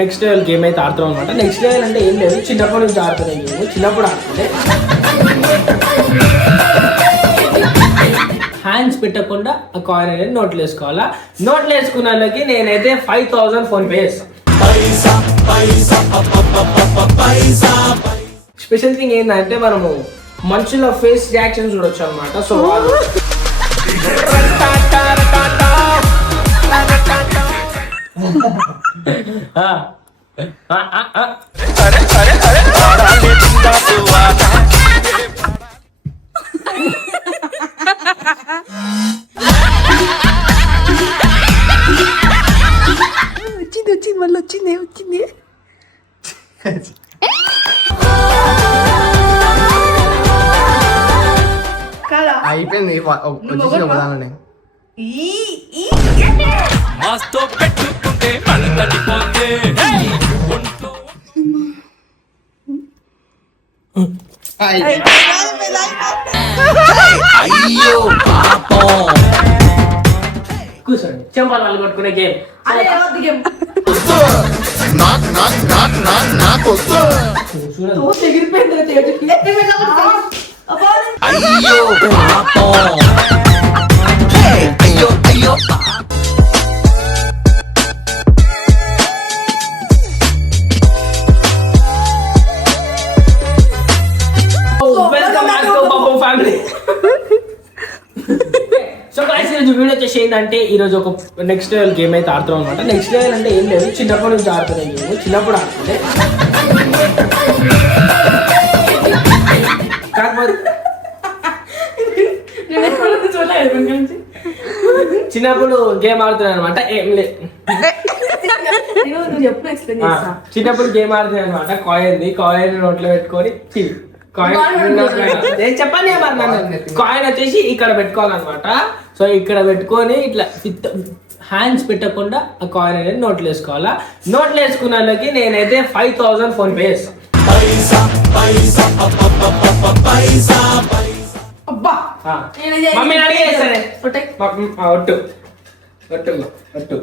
Next level game అయితే ఆడుతున్నాం అనమాట. నెక్స్ట్ లెవెల్ అంటే ఏం లేదు, చిన్నప్పటి నుంచి ఆడుతున్న గేమ్. చిన్నప్పుడు ఆడుతుండే హ్యాండ్స్ పెట్టకుండా ఆ కాయిన్ అనేది నోట్లు వేసుకోవాలా. నోట్లు వేసుకున్న వాళ్ళకి నేనైతే 5000 ఫోన్ పే చేస్తాను. స్పెషల్ థింగ్ ఏంటంటే మనము మనుషుల ఫేస్ రియాక్షన్ చూడొచ్చు అనమాట. సో వచ్చింది మళ్ళీ వచ్చింది అయిపోయింది వచ్చేసి కూర్చోండి, చెంపాలు వాళ్ళు కొట్టుకునే game. Welcome back to Babu family. So guys ఈరోజు వీడియో వచ్చేసి ఏంటంటే ఈరోజు ఒక నెక్స్ట్ లెవెల్ గేమ్ అయితే ఆడుతున్నాం అనమాట. నెక్స్ట్ లెవెల్ అంటే ఏం లేదు, చిన్నప్పటి నుంచి ఆడుతున్న గేమ్. చిన్నప్పుడు ఆడుతుండే కాకపోతే చిన్నప్పుడు గేమ్ ఆడుతున్నాను అనమాట. ఏం లేదు, చిన్నప్పుడు గేమ్ ఆడుతున్నాను అనమాట. కాయిన్ నోట్లో పెట్టుకొని చెప్పండి కాయిన్ వచ్చేసి ఇక్కడ పెట్టుకోవాలన్నమాట. సో ఇక్కడ పెట్టుకొని ఇట్లా హ్యాండ్స్ పెట్టకుండా ఆ కాయిన్ అనేది నోట్లు వేసుకోవాలా. నోట్లు వేసుకున్న వాళ్ళకి నేనైతే 5000 ఫోన్ పే చేస్తాను. మమ్మీని అడిగి వేస్తానే. ఒట్టు ఒట్టు ఒట్టు ఒట్టు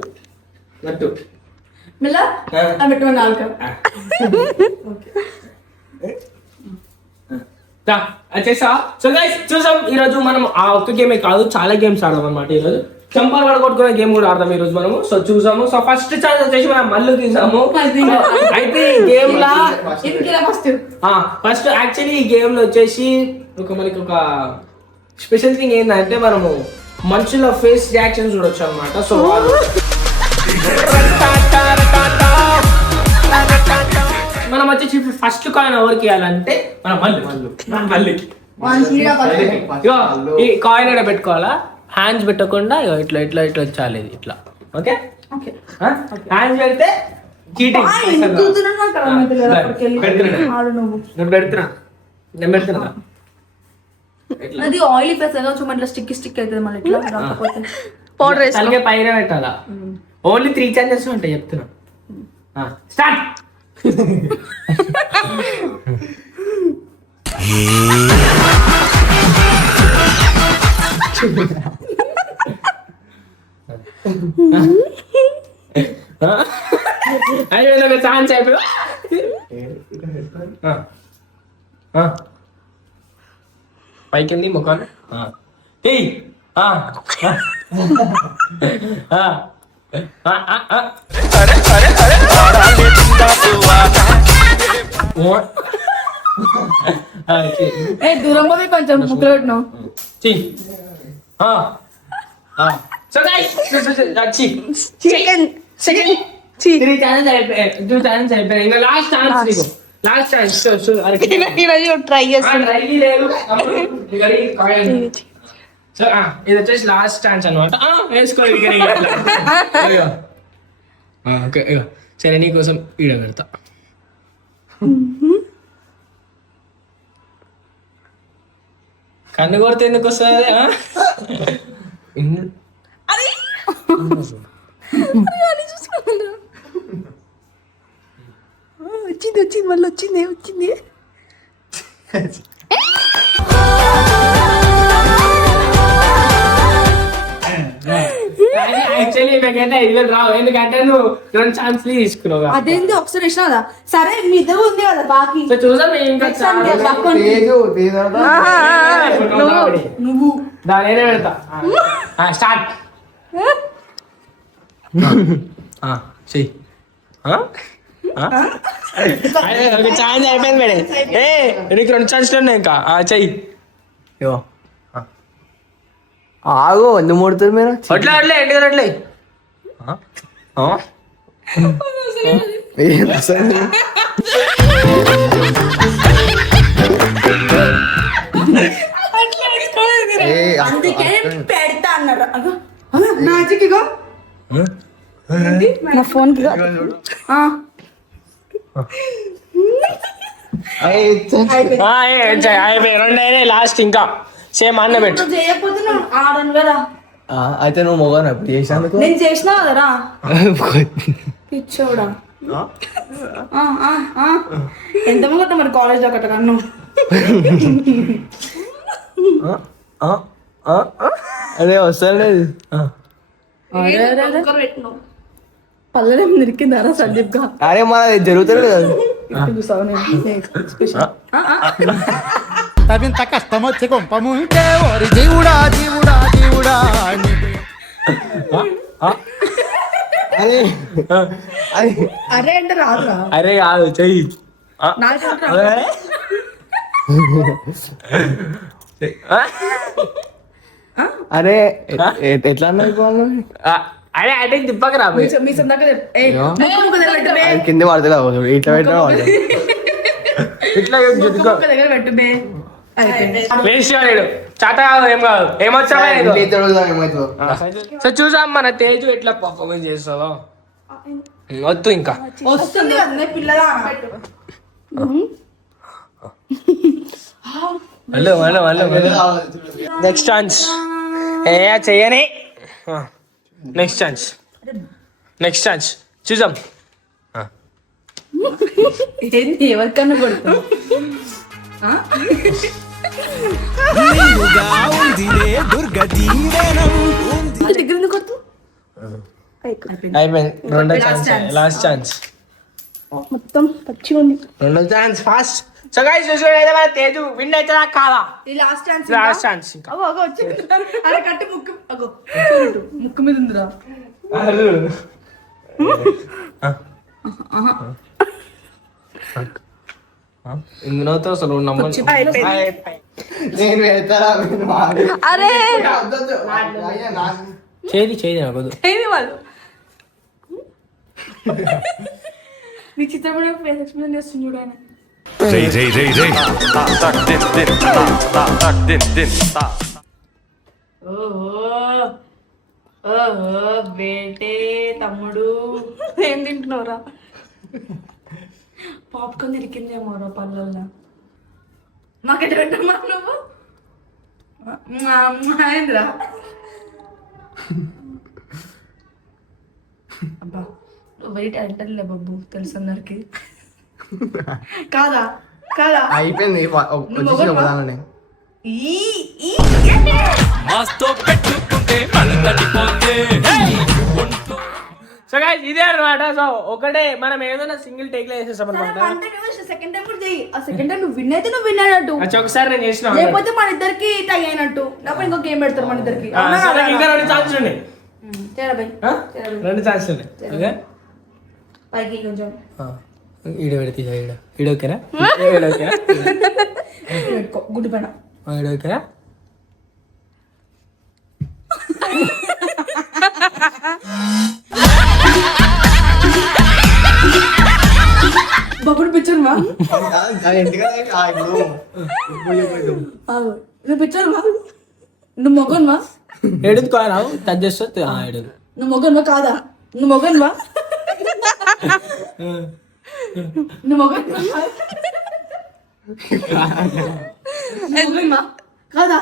వచ్చేసా. సో గైస్ చూసాం, ఈరోజు మనం ఆ ఒక్క గేమే కాదు చాలా గేమ్స్ ఆడదాం అనమాట. ఈరోజు చంపాలు పడగొట్టుకునే గేమ్ కూడా ఆడదాం ఈరోజు మనము. సో చూసాము. సో ఫస్ట్ ఛాన్స్ వచ్చేసి మనం మళ్ళీ తీసాము. అయితే ఈ గేమ్ లా ఫస్ట్ యాక్చువల్లీ ఈ గేమ్ లో వచ్చేసి మనకి ఒక స్పెషల్ థింగ్ ఏంటంటే మనము మనుషుల ఫేస్ రియాక్షన్ చూడొచ్చు అనమాట. సో మనం వచ్చేసి ఫస్ట్ కాయిన్ ఎవరికి ఇవ్వాలంటే మనం మళ్ళీకి ఈ కాయిన్ కూడా పెట్టుకోవాలా. హ్యాండ్స్ పెట్టకుండా ఇట్లా ఇట్లా ఇట్లా వచ్చాలి ఇట్లా. ఓకే, హ్యాండ్స్ పెడితే చీటింగ్. పెడుతున్నా అది ఆయిల్ ఇట్లా స్టిక్ అవుతుంది మళ్ళీ ఇట్లా రాకపోతే పౌడర్ అలాగే పైన పెట్టాలా. ఓన్లీ 3 ఛాన్సెస్ ఉంటాయి చెప్తున్నా. స్టార్ట్. అయ్యో ఒక ఛాన్స్ అయిపోయి పైకింది ముఖాన్ని దూరం పోయి కొంచెం ముక్కలు పెట్టినావు. చికెన్ చికెన్ 3 ఛాన్స్ అయిపోయాయి. 2 ఛాన్స్ అయిపోయాయి. ఇంకా లాస్ట్ ఛాన్స్ నీకు. లాస్ట్ ఛాన్స్ ట్రై చేస్తున్నా. సో ఇది వచ్చేసి లాస్ట్ ఛాన్స్ అనమాట. వేసుకోవాలి. ఓకే, సరే నీకోసం ఈడ పెడతా. కన్ను కొడితే ఎందుకు వస్తుంది? వచ్చింది మళ్ళీ వచ్చింది యాక్చువల్లీ నాకంటే 5,000 రావు, ఎందుకంటే నువ్వు 2 ఛాన్స్లు తీసుకున్నావు. అదేంటి ఒకసారి ఇచ్చినా కదా, సరే మీ ఇద్దరు ఉంది కదా బాకీ. సో చూసాం ఇంకా నువ్వు దాని పెడతా. స్టార్ట్ చెయ్యి. ఒక ఛాన్స్ అయిపోయింది మేడం. నీకు 2 ఛాన్స్లు ఉన్నాయి ఇంకా. చెయ్యి. ఆగో ఎందుకు ముడుతుంది మీరు? అట్లే అట్లే ఎండు అట్లే. అందుకే పెడతా అన్నారు. మ్యాజిక్ ఇగో నా ఫోన్ కి లాస్ట్ ఇంకా సేమ్ అన్న పెట్టు. చేయకపోతే నువ్వు ఆడను కదా. అయితే నువ్వు మొగను ఎప్పుడు చేసాను? నేను చేసినా కదరా పిచ్చోడా. ఎంత మొత్తం మరి కాలేజ్ లో కట్ట కన్ను అదే వస్తలేదు. పల్లె నిరికిందారా సందీప్ గా? అరే మన జరుగుతుంది కదా. తవింత కష్టం వచ్చి కొంపముంటే ఓరి జీవుడా జీవుడా జీవుడా అని. అరే అంటే రాదురా. అరే కాదు చెయ్యి. అరే ఎట్లా అరే అంటే తిప్పక రా. మీ సందాక కింద పడతలేదు, ఇట్లా పెట్టినా పడతాడు. ఇట్లా దగ్గర పెట్టు బే. చాట కాదు, ఏం కాదు, ఏమొచ్చా. ఏమవుతుందో సో చూసాం మన తేజు ఎట్లా పర్ఫార్మెన్స్ చేస్తుందో. వద్దు ఇంకా వస్తుంది కదా పిల్లలా. నెక్స్ట్ ఛాన్స్ చెయ్యని. నెక్స్ట్ ఛాన్స్ చూసాం. ఏంటి ఎవరికన్నా కొడుతుంది దగ్గర కొడుతు. అయిపోయింది. రెండో ఛాన్స్, లాస్ట్ ఛాన్స్. మొత్తం పచ్చి ఉంది. రెండో ఛాన్స్ ఫాస్ట్. సో గైస్ చూసుకోండి, మన తేజు విన్ అవుతుందా కాదా? Last chance. లాస్ట్ ఛాన్స్ ఇంకా. అరే కట్టి ముక్కు అగో ముక్కు మీద ఉందిరా. ఇందులో అసలు అరే చేది నాకు వాళ్ళు నీ చిత్రపడ ఫేస్ ఎక్స్ప్లెయిన్ చేస్తుంది చూడ. ఓహో బేటే తమ్ముడు ఏం తింటున్నావురా? పాప్కార్న్ ఇరికిందేమోరా పళ్ళల్లో. మాకెట పెట్టమ్మా నువ్వు ఏంద్రా? అబ్బా వెయిట్ అంటలే బాబు, తెలుసు అందరికి. కాదా కాదా అయిపోయింది. వచ్చేసి సో గైస్ ఇదే అన్నమాట. సో ఒకటే మనం ఏదైనా సింగిల్ టేక్ లో చేసేసాం అనమాట. సెకండ్ టైం కూడా చెయ్యి. ఆ సెకండ్ టైం నువ్వు విన్ అయితే నువ్వు విన్ అయినట్టు. ఒకసారి నేను చేసిన, లేకపోతే మన ఇద్దరికి టై అయినట్టు. లేకపోతే ఇంకో గేమ్ పెడతారు మన ఇద్దరికి. ఇంకా 2 ఛాన్సులు ఉన్నాయి. 2 ఛాన్సులు ఉన్నాయి. పైకి కొంచెం ఈడ పెడితే ఈడ ఓకేనా? గుడ్డు పైన ఈడ ఓకేనా? బొబ్బుడు పిక్చర్ మా నువ్వు పిక్చర్ మా నువ్వు మొగన్ మా ఎడుకోరావు టచ్ చేస్తే ఎడు. నువ్వు మొగన్ మా కాదా? నువ్వు మొగన్ మా నువ్వు మొగన్ మా కాదా?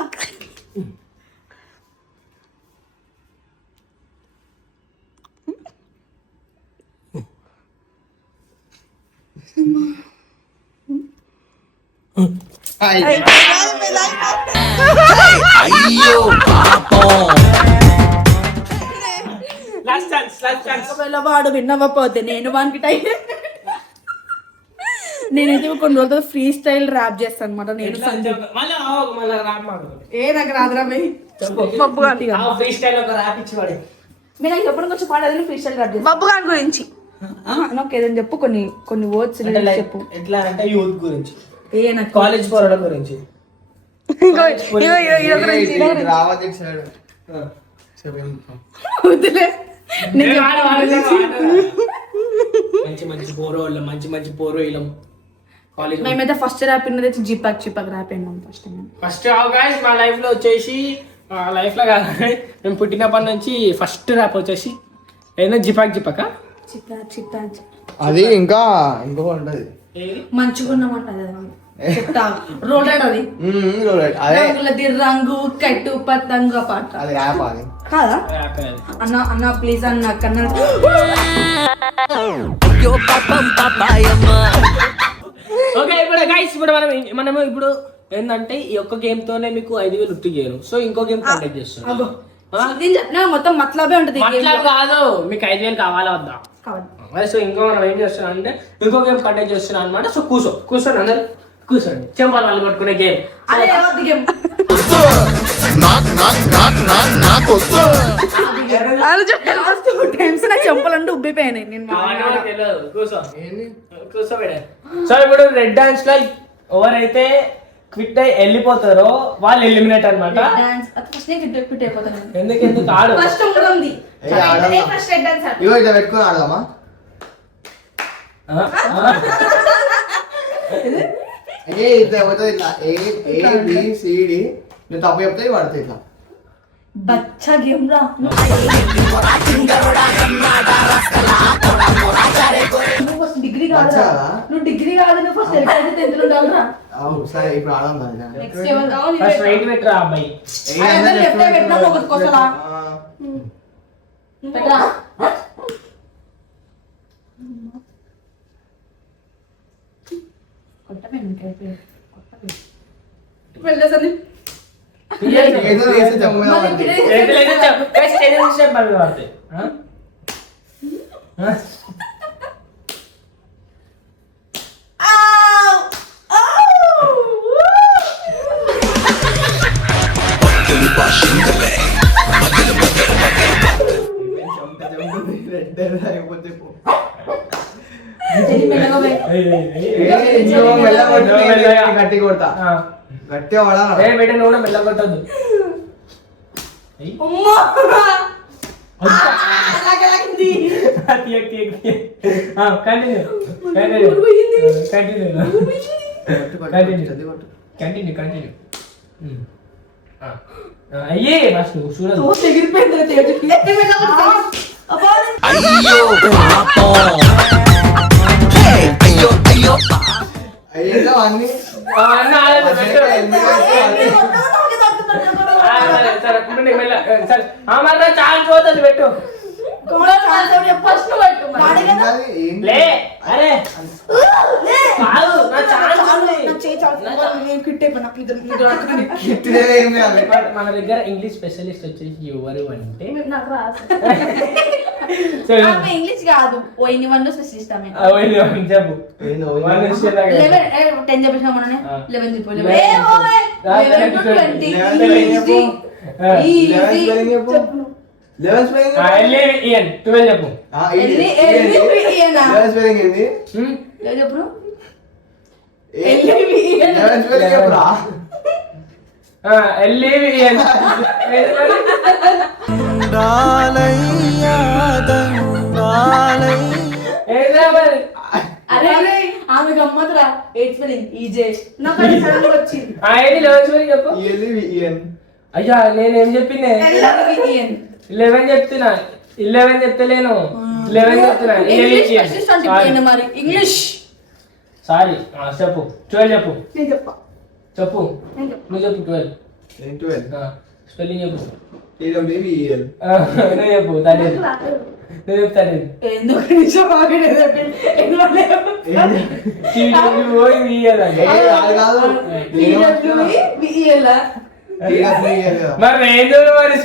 అయ్యో పాపం. ఒకవేళ వాడు వినకపోతే నేను వానికి టైం నేనైతే కొన్ని రోజులతో ఫ్రీ స్టైల్ ర్యాప్ చేస్తాను అనమాట. నేను ఏ నాకు రాదురా భయ్. మీరు నాకు చెప్పడం కొంచెం పాడదని ఫ్రీ స్టైల్ ర్యాప్ చేస్తాను. బబ్బు గారి గురించి నాకు ఏదైనా చెప్పు, కొన్ని వర్డ్స్ చెప్పు. ఎట్లా అంటే యూత్ గురించి, ఏ నాకు కాలేజ్ పోరాటం గురించి. వద్దులే. మంచి మంచి పోరోళ్ళం, మంచి మంచి పోరోయిలం కాలేజ్. మేమైతే ఫస్ట్ ర్యాప్ విన్నది జిపాక్ ర్యాప్ విన్నాం ఫస్ట్ గైస్ మా లైఫ్ లో వచ్చేసి, లైఫ్ లో కాదు మేము పుట్టినప్పటి నుంచి ఫస్ట్ ర్యాప్ వచ్చేసి ఏదైనా జిపాక్ చిపాక్ అది ఇంకా ఇంకో ఉంటది మంచిగా ఉన్నామంటది రోడెడ్ అది అదే రంగులది రంగు కట్టు పతంగ పాట అది ర్యాప్ అది కాదా అన్న అన్న ప్లీజ్ అన్న కన్నా. ఓకే ఇప్పుడు గైస్ ఇప్పుడు మనము ఇప్పుడు ఏంటంటే ఈ ఒక్క గేమ్ తోనే మీకు 5,000 ఉత్తి చేయను. సో ఇంకో గేమ్ కండక్ట్ చేస్తాను. నేను చెప్పినా మొత్తం మతలబే ఉంటది. కాదు మీకు 5,000 కావాలా వద్దా? సో ఇంకో మనం ఏం చేస్తున్నాం అంటే ఇంకో గేమ్ కండక్ట్ చేస్తున్నాం అనమాట. సో కూర్చోండి అందరు కూర్చోండి. చెంపాలు వాళ్ళు పట్టుకునే గేమ్. అదే గేమ్ చెంపలంటే ఉబ్బిపోయాయి. సో ఇప్పుడు రెడ్ డాన్స్ లో ఎవరైతే క్విట్ అయి వెళ్ళిపోతారో వాళ్ళు ఎలిమినేట్ అనమాట. ఎందుకు ఆడు ఇగో ఇట్లా పెట్టుకుని ఆడదామా? ఇట్లా పోతుంది ఇట్లా ABCD. నేను తప్పు చెప్తే పడుతుంది ఇట్లా. బచ్చా గేమ్ రా. డిగ్రీ కాదు, నువ్వు డిగ్రీ కాదు, నువ్వు ఫస్ట్ ఎల్కేజీ 10th లో ఉండాలిరా. సరే ఇప్పుడు ఆడదాం. నెక్స్ట్ ఎవరు కావాలి? వెయిట్ పెట్టరా అబ్బాయి. పెట్టినా ఒకటి కోసలా పెట్టరా. వెళ్ళేసరి ఏదో చేసి చెప్పమని గట్టి కొడతా. గట్టిగా పెట్టే నువ్వు మెల్ల కొట్టద్దు. అయ్యే ఫస్ట్ చూడదు. అయ్యో అన్ని ఛాన్స్ పోతుంది పెట్టు. మన దగ్గర ఇంగ్లీష్ స్పెషలిస్ట్ వచ్చేసి ఎవరు అంటే ఇంగ్లీష్ కాదు పోయిన వన్ స్పెషలిస్ట్ చెప్పు. 10 చెప్పినా మననే 11 చెప్పు. 12 చెప్పు. ఆమె గమ్మతురా 8 స్పెల్లింగ్ ఈజే నాకు అది సడన్ గా వచ్చింది. 11 స్పెల్లింగ్ చెప్పు. అయ్యా నేనేం చెప్పిన 11 చెప్తున్నా. 11 చెప్తలేను. 11 చెప్తున్నా. ఇంగ్లీష్ సారీ చెప్పు. 12 చెప్పు. నేను చెప్పా చెప్పు. నువ్వు చెప్పు 12 స్పెల్లింగ్ చెప్పు. నువ్వు చెప్పు. నువ్వు చెప్తాను. ఎందుకు నిమిషం TWEL కదా. మరి ఏందో మరి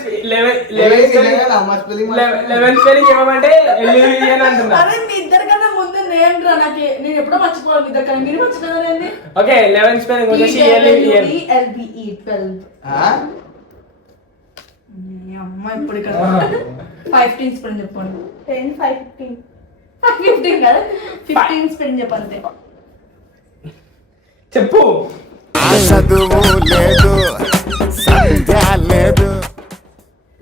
అమ్మ స్పెల్లింగ్ 11 స్పెల్లింగ్ ఏమంటే LEVEN అంటున్నా. అరే మీ ఇద్దరికన్నా ముందు నేను రా నాకు నేను ఎప్పుడో మర్చిపోవాలి మీ ఇద్దరు మీరు మర్చిపోయారండి. ఓకే 11 స్పెల్లింగ్ వచ్చేసి LEVEN. TWELVE 12. మీ అమ్మ ఇప్పుడు ఇక్కడ 15 స్పెల్లింగ్ చెప్పండి. 10 5 15 15 కదా 15 స్పెల్లింగ్ చెప్పండి. చెప్పు. చదువు లేదు సంధ్య లేదు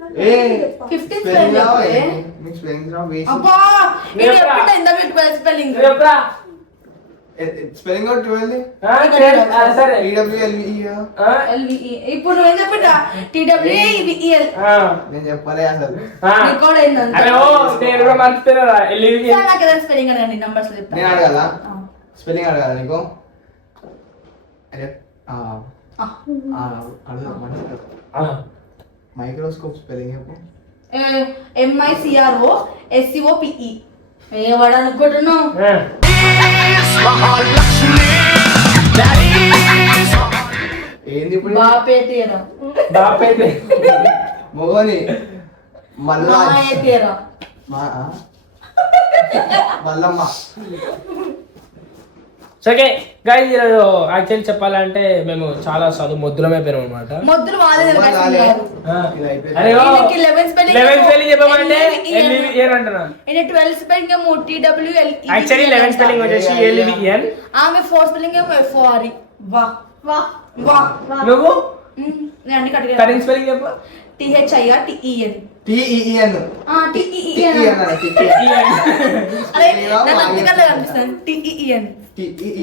15 స్పెల్లింగ్ చెప్పండి. మీకు స్పెల్లింగ్ రావు వేసి అబ్బా నేను ఎప్పుడు ఇంత మీకు స్పెల్లింగ్ చెప్పరా. స్పెల్లింగ్ అవుట్ 12 సరే. TWLVE LVE ఇప్పుడు నువ్వు ఏం చెప్పిరా TWEVEL నేను చెప్పలే అసలు. రికార్డ్ అయిందంట. అరే ఓ నేను కూడా మర్చిపోయినా LEVEN. సార్ నాకు ఏదైనా స్పెల్లింగ్ అనండి నంబర్స్ చెప్తా. నేను అడగాల స్పెల్లింగ్ అడగాల నీకు అదే మైక్రోస్కోప్ స్పెల్లింగ్ చెప్పు. MICROSCOPE ఏ వాడు అనుకుంటున్నావు. ఏంది ఇప్పుడు బాపేతేరా బాపైతే మొగని మళ్ళా మాయేతేరా మల్లమ్మ. ఓకే గైస్ ఈరోజు యాక్చువల్లీ చెప్పాలంటే మేము చాలా చదువు మొద్దులమైపోయినాం అనమాట. మొద్దులు వాళ్ళే రాలే. తెలిపారు. ఇది అయిపోయింది. అరే ఓ, వీళ్ళకి 11 spelling 11 స్పెల్లింగ్ చెప్పమంటే LEVEN. LEVEN అంటున్నా. ఈయన 12 స్పెల్లింగ్ ఏమో TWLEVEN. యాక్చువల్లీ 11 స్పెల్లింగ్ వచ్చేసి LEVEN. ఆమె 4 స్పెల్లింగ్ ఏమో FORE. వా వా వా నువ్వు నేను అన్ని కట్ కరెంట్ స్పెల్లింగ్ చెప్పు. THIRTEN TEEN TEEN అరే నాకు అందుకల్లా కనిపిస్తుంది TEEN TEN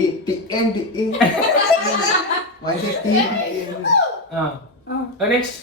నెక్స్ట్